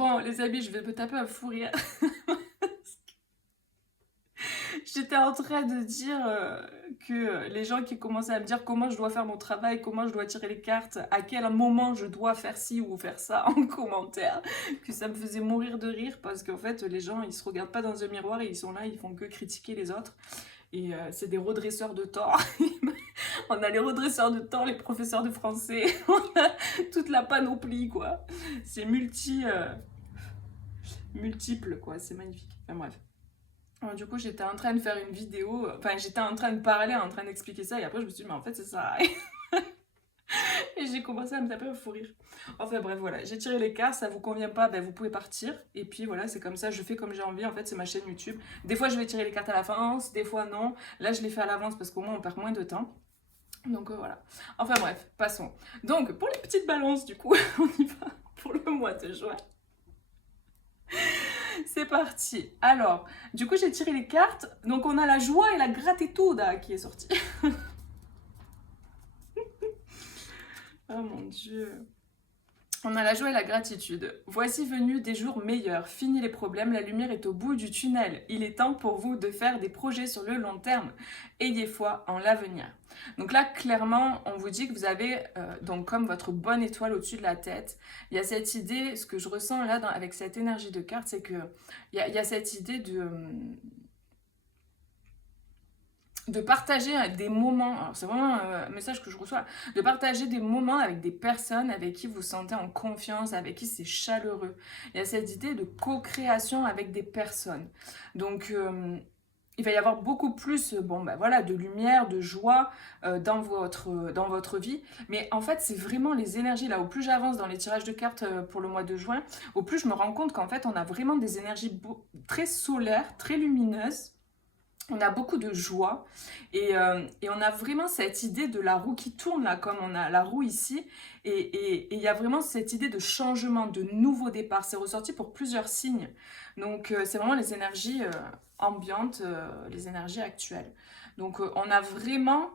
Bon, les amis, je vais me taper un fou rire. J'étais en train de dire que les gens qui commençaient à me dire comment je dois faire mon travail, comment je dois tirer les cartes, à quel moment je dois faire ci ou faire ça en commentaire, que ça me faisait mourir de rire parce qu'en fait, les gens, ils se regardent pas dans un miroir et ils sont là, ils font que critiquer les autres. Et c'est des redresseurs de tort. On a les redresseurs de tort, les professeurs de français, on a toute la panoplie, quoi. C'est multiple, quoi. C'est magnifique. Enfin bref. Alors, du coup, j'étais en train de faire une vidéo, enfin, j'étais en train de parler, en train d'expliquer ça, et après, je me suis dit, mais en fait, c'est ça. Et j'ai commencé à me taper un fou rire. Enfin, bref, voilà, j'ai tiré les cartes, ça vous convient pas, ben, vous pouvez partir. Et puis, voilà, c'est comme ça, je fais comme j'ai envie, en fait, c'est ma chaîne YouTube. Des fois, je vais tirer les cartes à l'avance, des fois, non. Là, je les fais à l'avance parce qu'au moins, on perd moins de temps. Donc, voilà. Enfin, bref, passons. Donc, pour les petites balances, du coup, on y va pour le mois de juin. C'est parti. Alors, du coup, j'ai tiré les cartes. Donc, on a la joie et la gratitude qui est sortie. Oh mon Dieu. On a la joie et la gratitude. Voici venus des jours meilleurs. Fini les problèmes, la lumière est au bout du tunnel. Il est temps pour vous de faire des projets sur le long terme. Ayez foi en l'avenir. Donc là, clairement, on vous dit que vous avez, donc comme votre bonne étoile au-dessus de la tête, il y a cette idée, ce que je ressens là avec cette énergie de carte, c'est que il y a cette idée de partager des moments, alors c'est vraiment un message que je reçois, de partager des moments avec des personnes avec qui vous vous sentez en confiance, avec qui c'est chaleureux. Il y a cette idée de co-création avec des personnes. Donc il va y avoir beaucoup plus bon, ben voilà, de lumière, de joie dans votre vie. Mais en fait, c'est vraiment les énergies. Là, au plus j'avance dans les tirages de cartes pour le mois de juin, au plus je me rends compte qu'en fait, on a vraiment des énergies très solaires, très lumineuses. On a beaucoup de joie et on a vraiment cette idée de la roue qui tourne là, comme on a la roue ici. Et il y a vraiment cette idée de changement, de nouveau départ. C'est ressorti pour plusieurs signes. Donc c'est vraiment les énergies ambiantes, les énergies actuelles. Donc on a vraiment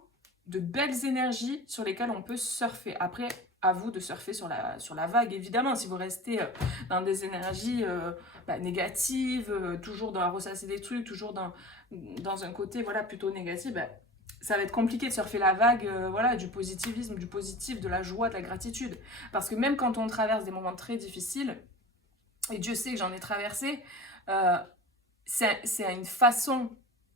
de belles énergies sur lesquelles on peut surfer. Après, à vous de surfer sur la vague, évidemment. Si vous restez dans des énergies négatives, toujours dans la ressasser des trucs, toujours dans un côté voilà, plutôt négatif, ça va être compliqué de surfer la vague voilà, du positivisme, du positif, de la joie, de la gratitude. Parce que même quand on traverse des moments très difficiles, et Dieu sait que j'en ai traversé, euh, c'est une façon,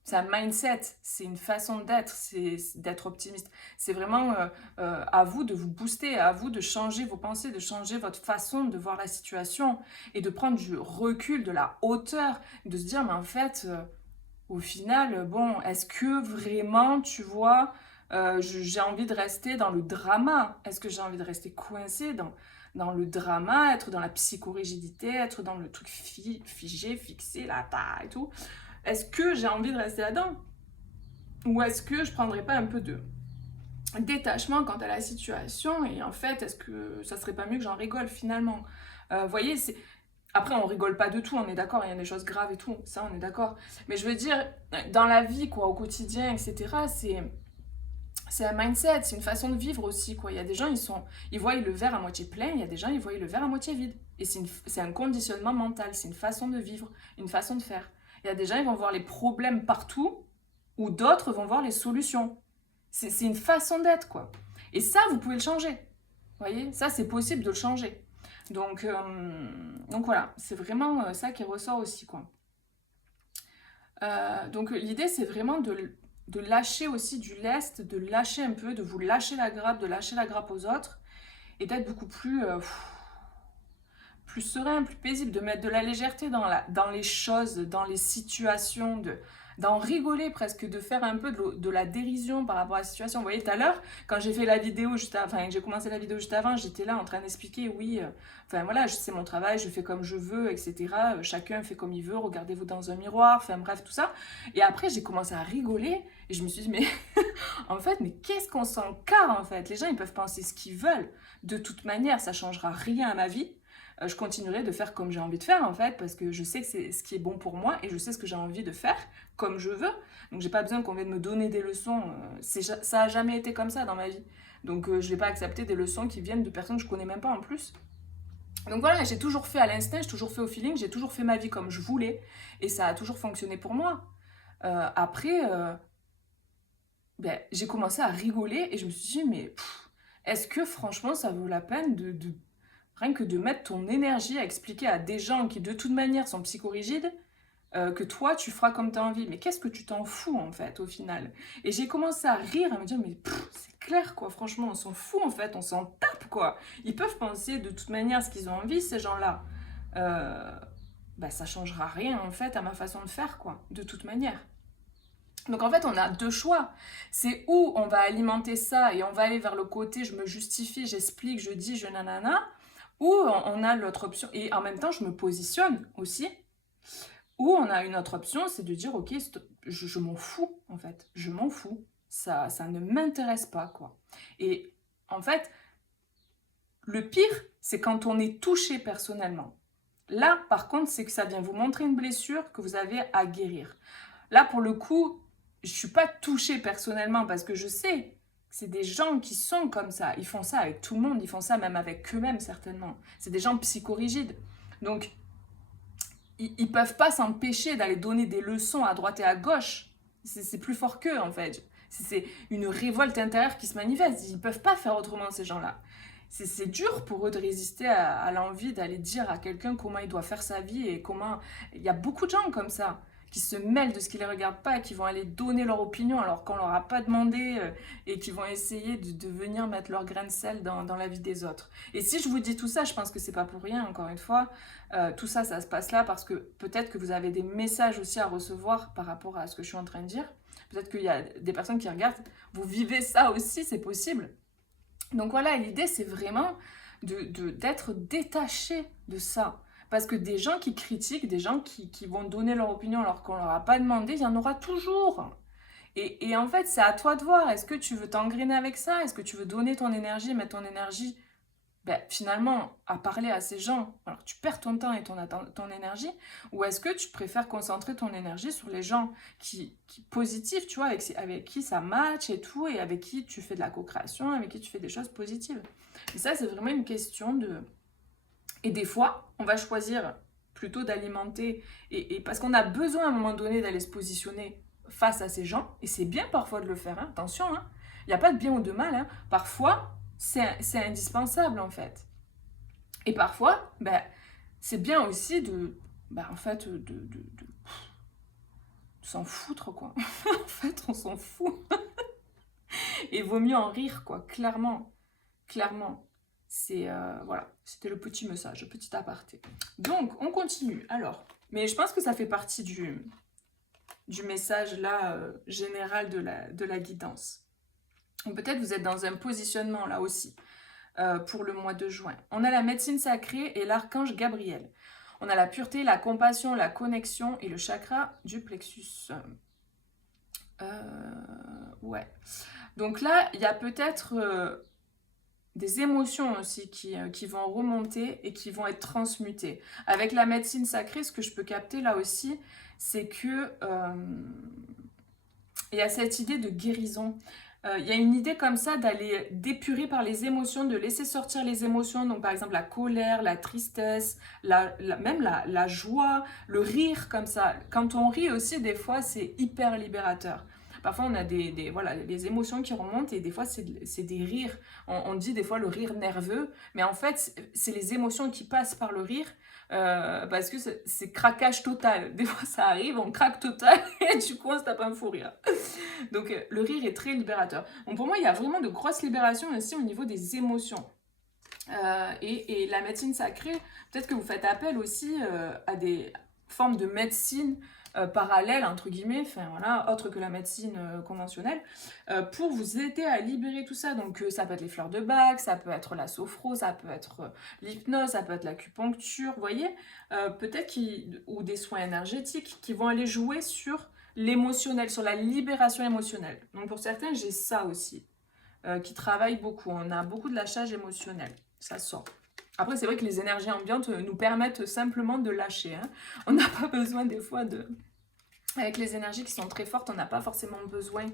c'est un mindset, c'est une façon d'être, c'est d'être optimiste. C'est vraiment à vous de vous booster, à vous de changer vos pensées, de changer votre façon de voir la situation et de prendre du recul, de la hauteur, de se dire mais en fait au final, bon, est-ce que vraiment, tu vois, j'ai envie de rester dans le drama? Est-ce que j'ai envie de rester coincé dans le drama, être dans la psychorigidité, être dans le truc figé, fixé, là, et tout? Est-ce que j'ai envie de rester là-dedans? Ou est-ce que je prendrais pas un peu de détachement quant à la situation et en fait, est-ce que ça serait pas mieux que j'en rigole finalement? Vous voyez, c'est après, on rigole pas de tout, on est d'accord, il y a des choses graves et tout, ça on est d'accord. Mais je veux dire, dans la vie, quoi, au quotidien, etc., c'est un mindset, c'est une façon de vivre aussi, quoi. Il y a des gens, ils voient le verre à moitié plein, il y a des gens, ils voient le verre à moitié vide. Et c'est un conditionnement mental, c'est une façon de vivre, une façon de faire. Il y a des gens, ils vont voir les problèmes partout, ou d'autres vont voir les solutions. C'est une façon d'être, quoi. Et ça, vous pouvez le changer. Vous voyez, ça, c'est possible de le changer. Donc voilà, c'est vraiment ça qui ressort aussi, quoi. Donc l'idée, c'est vraiment de lâcher aussi du lest, de lâcher un peu, de vous lâcher la grappe, de lâcher la grappe aux autres, et d'être beaucoup plus serein, plus paisible, de mettre de la légèreté dans les choses, dans les situations, d'en rigoler presque, de faire un peu de la dérision par rapport à la situation. Vous voyez, tout à l'heure, quand j'ai fait la vidéo j'ai commencé la vidéo juste avant, j'étais là en train d'expliquer, oui, enfin voilà, c'est mon travail, je fais comme je veux, etc. Chacun fait comme il veut, regardez-vous dans un miroir, enfin bref, tout ça. Et après, j'ai commencé à rigoler, et je me suis dit, mais en fait, mais qu'est-ce qu'on s'en carre en fait? Les gens, ils peuvent penser ce qu'ils veulent. De toute manière, ça changera rien à ma vie. Je continuerai de faire comme j'ai envie de faire en fait, parce que je sais que c'est ce qui est bon pour moi et je sais ce que j'ai envie de faire comme je veux. Donc j'ai pas besoin qu'on vienne me donner des leçons. Ça a jamais été comme ça dans ma vie. Donc je vais pas accepter des leçons qui viennent de personnes que je connais même pas en plus. Donc voilà, j'ai toujours fait à l'instinct, j'ai toujours fait au feeling, j'ai toujours fait ma vie comme je voulais, et ça a toujours fonctionné pour moi. Après, ben, j'ai commencé à rigoler et je me suis dit, mais est-ce que franchement ça vaut la peine rien que de mettre ton énergie à expliquer à des gens qui de toute manière sont psychorigides que toi tu feras comme tu as envie. Mais qu'est-ce que tu t'en fous en fait au final? Et j'ai commencé à rire, à me dire mais c'est clair quoi, franchement on s'en fout en fait, on s'en tape quoi. Ils peuvent penser de toute manière ce qu'ils ont envie ces gens-là. Bah ça changera rien en fait à ma façon de faire quoi, de toute manière. Donc en fait, on a deux choix. C'est où on va alimenter ça et on va aller vers le côté je me justifie, j'explique, je dis, je nanana, ou on a l'autre option. Et en même temps, je me positionne aussi. Ou on a une autre option, c'est de dire ok, je m'en fous en fait, je m'en fous. Ça ne m'intéresse pas quoi. Et en fait, le pire, c'est quand on est touché personnellement. Là, par contre, c'est que ça vient vous montrer une blessure que vous avez à guérir. Là, pour le coup, je ne suis pas touchée personnellement parce que je sais que c'est des gens qui sont comme ça. Ils font ça avec tout le monde, ils font ça même avec eux-mêmes certainement. C'est des gens psychorigides. Donc, ils ne peuvent pas s'empêcher d'aller donner des leçons à droite et à gauche. C'est plus fort qu'eux en fait. C'est une révolte intérieure qui se manifeste. Ils ne peuvent pas faire autrement ces gens-là. C'est dur pour eux de résister à l'envie d'aller dire à quelqu'un comment il doit faire sa vie et comment... Il y a beaucoup de gens comme ça qui se mêlent de ce qui ne les regarde pas et qui vont aller donner leur opinion alors qu'on ne leur a pas demandé et qui vont essayer de venir mettre leur grain de sel dans la vie des autres. Et si je vous dis tout ça, je pense que c'est pas pour rien, encore une fois. Tout ça, ça se passe là parce que peut-être que vous avez des messages aussi à recevoir par rapport à ce que je suis en train de dire. Peut-être qu'il y a des personnes qui regardent, vous vivez ça aussi, c'est possible. Donc voilà, l'idée c'est vraiment d'être détaché de ça. Parce que des gens qui critiquent, des gens qui vont donner leur opinion alors qu'on leur a pas demandé, il y en aura toujours. Et en fait, c'est à toi de voir. Est-ce que tu veux t'engrainer avec ça? Est-ce que tu veux donner ton énergie, mettre ton énergie finalement à parler à ces gens? Alors tu perds ton temps et ton énergie. Ou est-ce que tu préfères concentrer ton énergie sur les gens qui positifs, tu vois, avec qui ça match et tout, et avec qui tu fais de la co-création, avec qui tu fais des choses positives? Et ça, c'est vraiment une question de... Et des fois, on va choisir plutôt d'alimenter, et parce qu'on a besoin à un moment donné d'aller se positionner face à ces gens, et c'est bien parfois de le faire, hein, attention, hein, il n'y a pas de bien ou de mal, hein, parfois c'est indispensable en fait. Et parfois, c'est bien aussi en fait, de s'en foutre quoi. En fait, on s'en fout. Et vaut mieux en rire quoi, clairement, clairement. Voilà, c'était le petit message, le petit aparté. Donc, on continue. Alors, mais je pense que ça fait partie du message là général de la guidance. Peut-être vous êtes dans un positionnement là aussi pour le mois de juin. On a la médecine sacrée et l'archange Gabriel. On a la pureté, la compassion, la connexion et le chakra du plexus. Ouais. Donc là, il y a peut-être des émotions aussi qui vont remonter et qui vont être transmutées. Avec la médecine sacrée, ce que je peux capter là aussi, c'est que il y a cette idée de guérison. Il y a une idée comme ça d'aller d'épurer par les émotions, de laisser sortir les émotions, donc par exemple la colère, la tristesse, même la joie, le rire comme ça. Quand on rit aussi, des fois, c'est hyper libérateur. Parfois, on a voilà, les émotions qui remontent et des fois, c'est des rires. On dit des fois le rire nerveux, mais en fait, c'est les émotions qui passent par le rire parce que c'est craquage total. Des fois, ça arrive, on craque total et du coup, on se tape un fou rire. Donc, le rire est très libérateur. Donc, pour moi, il y a vraiment de grosses libérations aussi au niveau des émotions. Et la médecine sacrée, peut-être que vous faites appel aussi à des formes de médecine parallèle entre guillemets, enfin voilà, autre que la médecine conventionnelle, pour vous aider à libérer tout ça. Donc ça peut être les fleurs de Bach, ça peut être la sophro, ça peut être l'hypnose, ça peut être l'acupuncture, vous voyez, peut-être ou des soins énergétiques qui vont aller jouer sur l'émotionnel, sur la libération émotionnelle. Donc pour certains, j'ai ça aussi, qui travaille beaucoup. On a beaucoup de lâchage émotionnel, ça sort. Après, c'est vrai que les énergies ambiantes nous permettent simplement de lâcher. Hein. On n'a pas besoin des fois de... Avec les énergies qui sont très fortes, on n'a pas forcément besoin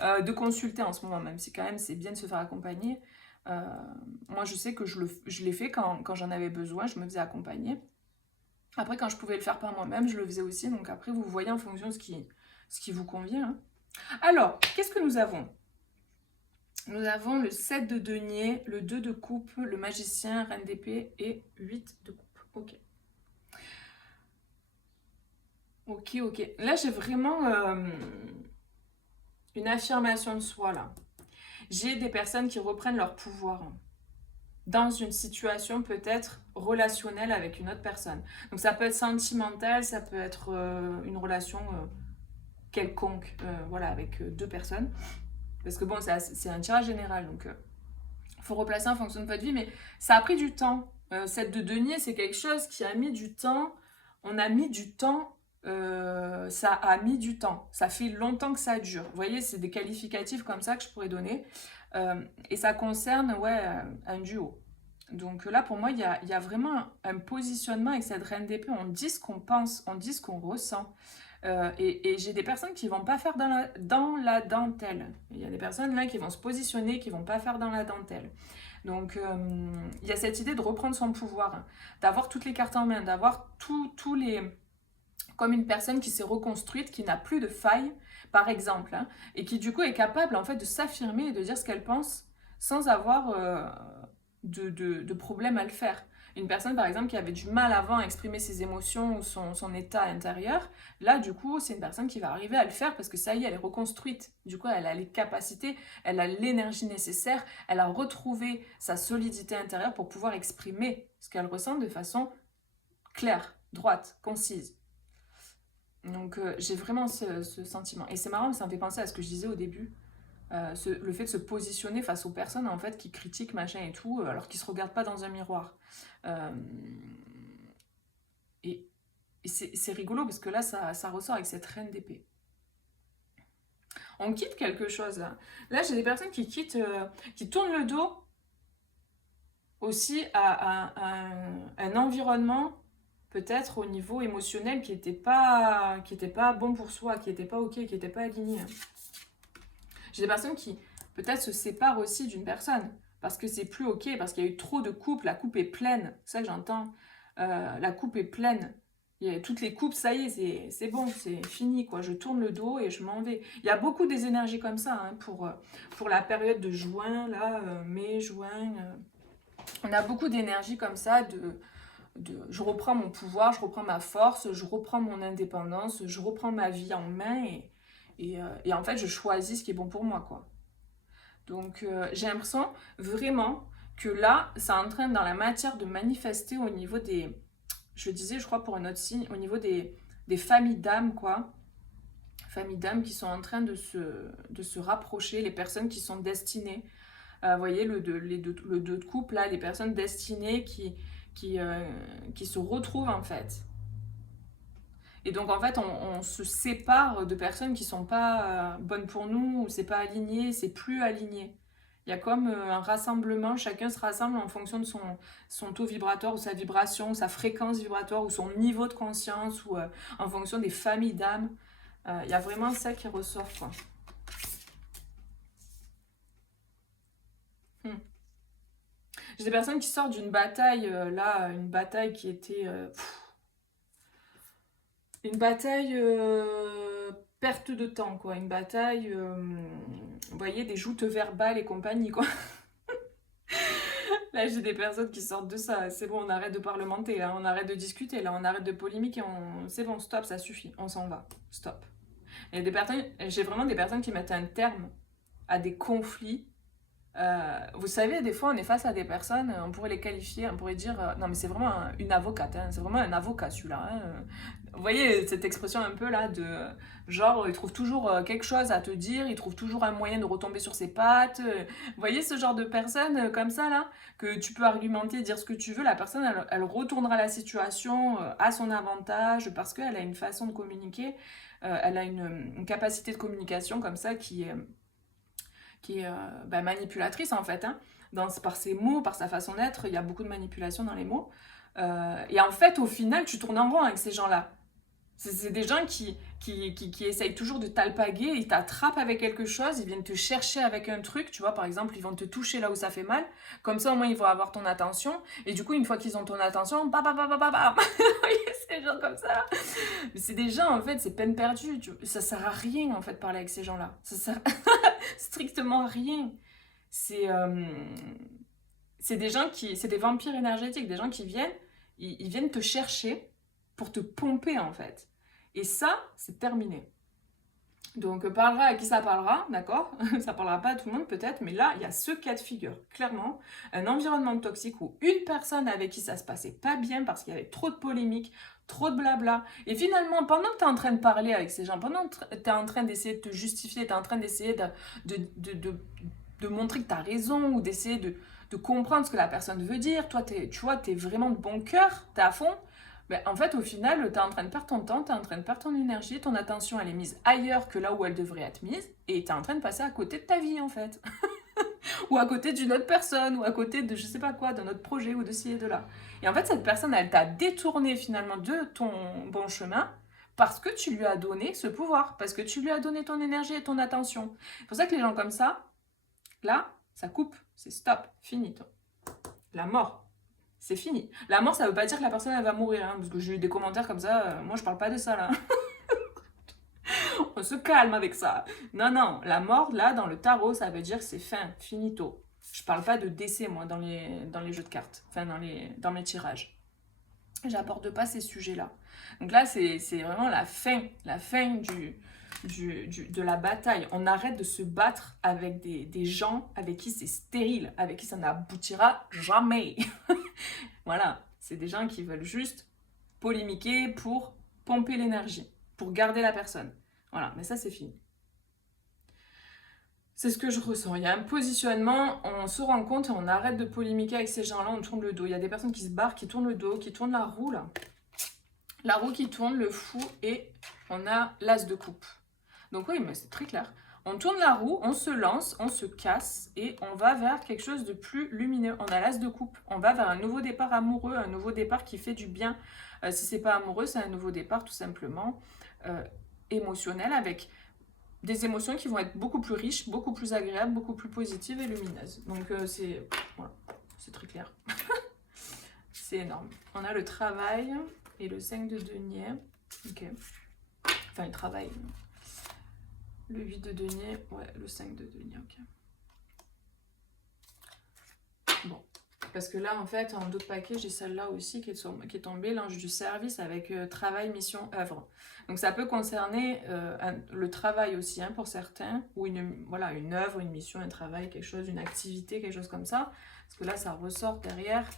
de consulter en ce moment, même si quand même c'est bien de se faire accompagner. Moi, je sais que je l'ai fait quand j'en avais besoin, je me faisais accompagner. Après, quand je pouvais le faire par moi-même, je le faisais aussi. Donc après, vous voyez en fonction de ce qui vous convient, hein. Alors, qu'est-ce que nous avons? Nous avons le 7 de denier, le 2 de coupe, le magicien, reine d'épée et 8 de coupe. Ok. Ok, ok. Là, j'ai vraiment une affirmation de soi, là. J'ai des personnes qui reprennent leur pouvoir dans une situation peut-être relationnelle avec une autre personne. Donc ça peut être sentimental, ça peut être une relation quelconque, voilà, avec deux personnes. Parce que bon, c'est un tirage général, donc il faut replacer en fonction de votre vie, mais ça a pris du temps. Cette de denier, c'est quelque chose qui a mis du temps. On a mis du temps. Ça a mis du temps. Ça fait longtemps que ça dure. Vous voyez, c'est des qualificatifs comme ça que je pourrais donner. Et ça concerne, ouais, un duo. Donc là, pour moi, il y a vraiment un positionnement avec cette reine d'épée. On dit ce qu'on pense, on dit ce qu'on ressent. Et j'ai des personnes qui vont pas faire dans la dentelle. Il y a des personnes là qui vont se positionner, qui vont pas faire dans la dentelle. Donc il y a cette idée de reprendre son pouvoir, hein, d'avoir toutes les cartes en main, d'avoir tous les... comme une personne qui s'est reconstruite, qui n'a plus de failles, par exemple, hein, et qui du coup est capable en fait de s'affirmer et de dire ce qu'elle pense sans avoir de problème à le faire. Une personne, par exemple, qui avait du mal avant à exprimer ses émotions ou son état intérieur, là, du coup, c'est une personne qui va arriver à le faire parce que ça y est, elle est reconstruite. Du coup, elle a les capacités, elle a l'énergie nécessaire, elle a retrouvé sa solidité intérieure pour pouvoir exprimer ce qu'elle ressent de façon claire, droite, concise. Donc, j'ai vraiment ce sentiment. Et c'est marrant, ça me fait penser à ce que je disais au début. Le fait de se positionner face aux personnes en fait qui critiquent machin et tout alors qu'ils se regardent pas dans un miroir euh, et, et c'est rigolo parce que là ça ressort avec cette reine d'épée. On quitte quelque chose là j'ai des personnes qui quittent qui tournent le dos aussi à un environnement peut-être au niveau émotionnel qui était pas bon pour soi, qui était pas ok, qui était pas aligné. J'ai des personnes qui peut-être se séparent aussi d'une personne parce que c'est plus ok, parce qu'il y a eu trop de coupes, la coupe est pleine, c'est ça que j'entends. La coupe est pleine. Il y a toutes les coupes, ça y est, c'est bon, c'est fini, quoi. Je tourne le dos et je m'en vais. Il y a beaucoup des énergies comme ça hein, pour la période de juin, là, mai, juin. On a beaucoup d'énergie comme ça je reprends mon pouvoir, je reprends ma force, je reprends mon indépendance, je reprends ma vie en main et en fait, je choisis ce qui est bon pour moi, quoi. Donc, j'ai l'impression vraiment que là, c'est en train, dans la matière, de manifester au niveau des... Je disais, je crois, pour un autre signe, au niveau des familles d'âmes, quoi. Familles d'âmes qui sont en train de se rapprocher, les personnes qui sont destinées. Vous voyez, le 2 de couple, là, les personnes destinées qui se retrouvent, en fait. Et donc en fait, on se sépare de personnes qui sont pas bonnes pour nous, ou c'est pas aligné, c'est plus aligné. Il y a comme un rassemblement, chacun se rassemble en fonction de son taux vibratoire, ou sa vibration, ou sa fréquence vibratoire, ou son niveau de conscience, ou en fonction des familles d'âmes. Il y a vraiment ça qui ressort, quoi. Hmm. J'ai des personnes qui sortent d'une bataille, là, une bataille qui était... une bataille perte de temps, quoi. Une bataille, vous voyez, des joutes verbales et compagnie, quoi. Là, j'ai des personnes qui sortent de ça. C'est bon, on arrête de parlementer, là. On arrête de discuter, là. On arrête de polémiquer. C'est bon, stop, ça suffit. On s'en va. Stop. Et j'ai vraiment des personnes qui mettent un terme à des conflits. Vous savez, des fois, on est face à des personnes, on pourrait les qualifier, on pourrait dire, non mais c'est vraiment une avocate, hein, c'est vraiment un avocat celui-là. Hein. Vous voyez cette expression un peu là de genre, il trouve toujours quelque chose à te dire, il trouve toujours un moyen de retomber sur ses pattes. Vous voyez ce genre de personne comme ça là, que tu peux argumenter, dire ce que tu veux, la personne elle retournera la situation à son avantage parce qu'elle a une façon de communiquer, elle a une capacité de communication comme ça qui est manipulatrice en fait, hein. Par ses mots, par sa façon d'être, il y a beaucoup de manipulation dans les mots. Et en fait, au final, tu tournes en rond avec ces gens-là. C'est des gens qui essayent toujours de t'alpaguer, ils t'attrapent avec quelque chose, ils viennent te chercher avec un truc, tu vois, par exemple, ils vont te toucher là où ça fait mal, comme ça au moins ils vont avoir ton attention, et du coup, une fois qu'ils ont ton attention, bam, bam, bam, bam, bam, bam. C'est des gens comme ça. Mais c'est des gens, en fait, c'est peine perdue, ça sert à rien, en fait, de parler avec ces gens-là. Ça sert strictement à rien. C'est c'est des gens c'est des vampires énergétiques, des gens qui viennent, ils viennent te chercher pour te pomper, en fait. Et ça, c'est terminé. Donc, parlera à qui ça parlera, d'accord? Ça parlera pas à tout le monde peut-être, mais là, il y a ce cas de figure, clairement. Un environnement toxique où une personne avec qui ça se passait pas bien parce qu'il y avait trop de polémiques, trop de blabla. Et finalement, pendant que tu es en train de parler avec ces gens, pendant que tu es en train d'essayer de te justifier, tu es en train d'essayer de montrer que tu as raison ou d'essayer de comprendre ce que la personne veut dire, toi, tu vois, tu es vraiment de bon cœur, tu es à fond. Ben, en fait, au final, tu es en train de perdre ton temps, tu es en train de perdre ton énergie, ton attention, elle est mise ailleurs que là où elle devrait être mise, et tu es en train de passer à côté de ta vie, en fait. Ou à côté d'une autre personne, ou à côté de je sais pas quoi, d'un autre projet, ou de ci et de là. Et en fait, cette personne, elle t'a détourné finalement de ton bon chemin, parce que tu lui as donné ce pouvoir, parce que tu lui as donné ton énergie et ton attention. C'est pour ça que les gens comme ça, là, ça coupe, c'est stop, fini. La mort. C'est fini. La mort, ça veut pas dire que la personne elle va mourir, hein, parce que j'ai eu des commentaires comme ça. Moi, je parle pas de ça là. On se calme avec ça. Non, non, la mort là, dans le tarot, ça veut dire que c'est fin, finito. Je parle pas de décès moi dans les jeux de cartes, enfin dans mes tirages. J'aborde pas ces sujets-là. Donc là, c'est vraiment la fin de la bataille. On arrête de se battre avec des gens avec qui c'est stérile, avec qui ça n'aboutira jamais. Voilà, c'est des gens qui veulent juste polémiquer pour pomper l'énergie, pour garder la personne. Voilà, mais ça c'est fini. C'est ce que je ressens. Il y a un positionnement, on se rend compte et on arrête de polémiquer avec ces gens-là, on tourne le dos. Il y a des personnes qui se barrent, qui tournent le dos, qui tournent la roue là. La roue qui tourne, le fou, et on a l'as de coupe. Donc oui, mais c'est très clair. On tourne la roue, on se lance, on se casse et on va vers quelque chose de plus lumineux. On a l'as de coupe. On va vers un nouveau départ amoureux, un nouveau départ qui fait du bien. Si c'est pas amoureux, c'est un nouveau départ tout simplement émotionnel avec des émotions qui vont être beaucoup plus riches, beaucoup plus agréables, beaucoup plus positives et lumineuses. Donc c'est voilà, c'est très clair. C'est énorme. On a le travail et le 5 de denier. Ok. Enfin, le travail. Le 8 de denier, ouais, le 5 de denier, ok. Bon, parce que là, en fait, en d'autres paquets, j'ai celle-là aussi qui est tombée, l'ange du service avec travail, mission, œuvre. Donc ça peut concerner le travail aussi, hein, pour certains, ou voilà, une œuvre, une mission, un travail, quelque chose, une activité, quelque chose comme ça. Parce que là, ça ressort derrière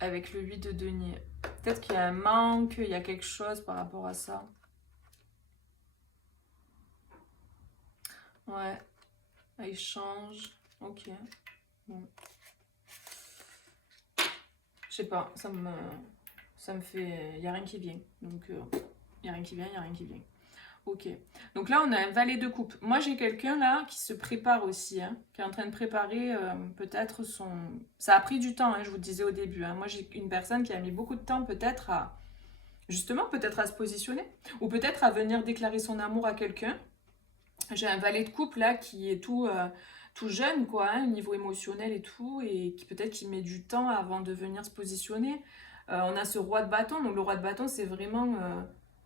avec le 8 de denier. Peut-être qu'il y a un manque, il y a quelque chose par rapport à ça. Ouais, échange, ok. Bon. Je sais pas, ça me fait... Il n'y a rien qui vient. Donc, il n'y a rien qui vient, il n'y a rien qui vient. Ok. Donc là, on a un valet de coupe. Moi, j'ai quelqu'un là qui se prépare aussi, hein, qui est en train de préparer peut-être son... Ça a pris du temps, hein, je vous le disais au début. Hein. Moi, j'ai une personne qui a mis beaucoup de temps peut-être à... Justement, peut-être à se positionner. Ou peut-être à venir déclarer son amour à quelqu'un. J'ai un valet de coupe là qui est tout jeune, quoi, hein, au niveau émotionnel et tout, et qui peut-être qui met du temps avant de venir se positionner. On a ce roi de bâton, donc le roi de bâton, c'est vraiment...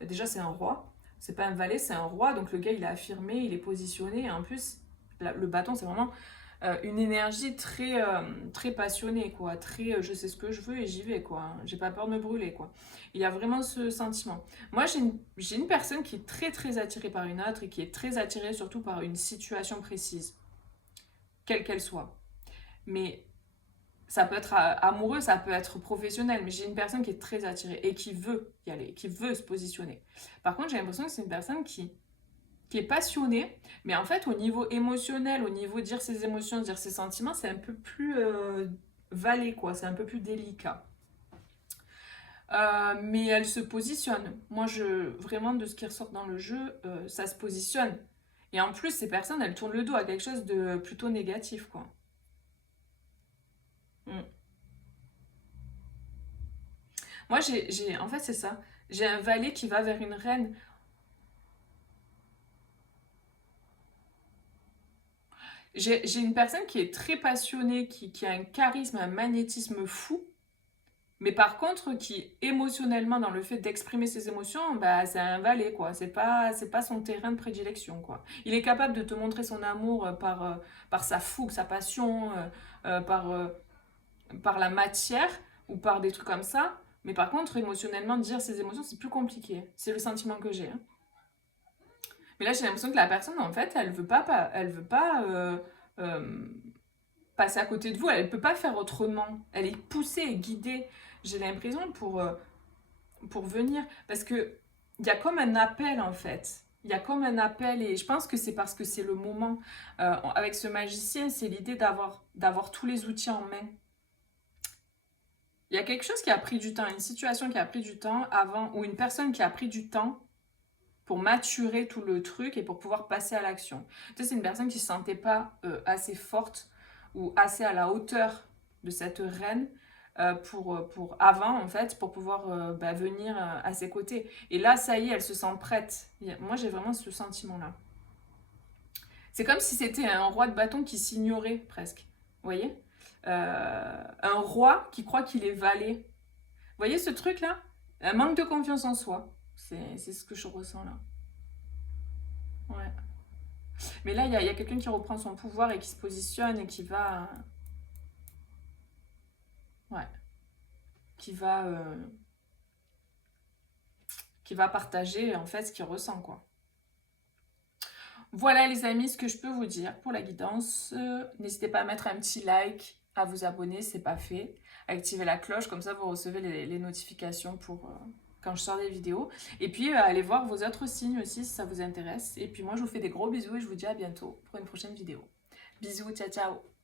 déjà, c'est un roi, c'est pas un valet, c'est un roi, donc le gars, il est affirmé, il est positionné, et en plus, le bâton, c'est vraiment une énergie très passionnée, quoi, très je sais ce que je veux et j'y vais, quoi, hein. J'ai pas peur de me brûler, quoi. Il y a vraiment ce sentiment. Moi, j'ai une personne qui est très attirée par une autre et qui est très attirée surtout par une situation précise, quelle qu'elle soit. Mais ça peut être amoureux, ça peut être professionnel, mais j'ai une personne qui est très attirée et qui veut y aller, qui veut se positionner. Par contre, j'ai l'impression que c'est une personne qui est passionnée, mais en fait, au niveau émotionnel, au niveau de dire ses émotions, dire ses sentiments, c'est un peu plus valé, quoi, c'est un peu plus délicat. Mais elle se positionne. Moi, vraiment, de ce qui ressort dans le jeu, ça se positionne. Et en plus, ces personnes, elles tournent le dos à quelque chose de plutôt négatif, quoi. Mm. Moi, en fait, c'est ça. J'ai un valet qui va vers une reine. J'ai une personne qui est très passionnée, qui a un charisme, un magnétisme fou, mais par contre, qui émotionnellement, dans le fait d'exprimer ses émotions, bah, c'est un valet, quoi. C'est pas son terrain de prédilection, quoi. Il est capable de te montrer son amour par sa fougue, sa passion, euh, par, euh, par la matière ou par des trucs comme ça. Mais par contre, émotionnellement, dire ses émotions, c'est plus compliqué. C'est le sentiment que j'ai, hein. Mais là, j'ai l'impression que la personne, en fait, elle veut pas euh, passer à côté de vous. Elle peut pas faire autrement. Elle est poussée et guidée, j'ai l'impression, pour venir. Parce que il y a comme un appel, en fait. Il y a comme un appel et je pense que c'est parce que c'est le moment. Avec ce magicien, c'est l'idée d'avoir tous les outils en main. Il y a quelque chose qui a pris du temps, une situation qui a pris du temps avant, ou une personne qui a pris du temps pour maturer tout le truc et pour pouvoir passer à l'action. Tu sais, c'est une personne qui ne se sentait pas assez forte ou assez à la hauteur de cette reine pour avant, en fait, pour pouvoir venir à ses côtés. Et là, ça y est, elle se sent prête. Moi, j'ai vraiment ce sentiment-là. C'est comme si c'était un roi de bâton qui s'ignorait presque. Vous voyez un roi qui croit qu'il est valet. Vous voyez ce truc-là? Un manque de confiance en soi. C'est ce que je ressens là. Ouais. Mais là, il y a quelqu'un qui reprend son pouvoir et qui se positionne et ouais, qui va, euh, qui va partager en fait ce qu'il ressent, quoi. Voilà les amis, ce que je peux vous dire pour la guidance. N'hésitez pas à mettre un petit like, à vous abonner, c'est pas fait. Activez la cloche, comme ça vous recevez les notifications pour quand je sors des vidéos. Et puis allez voir vos autres signes aussi si ça vous intéresse. Et puis moi je vous fais des gros bisous et je vous dis à bientôt pour une prochaine vidéo. Bisous, ciao ciao.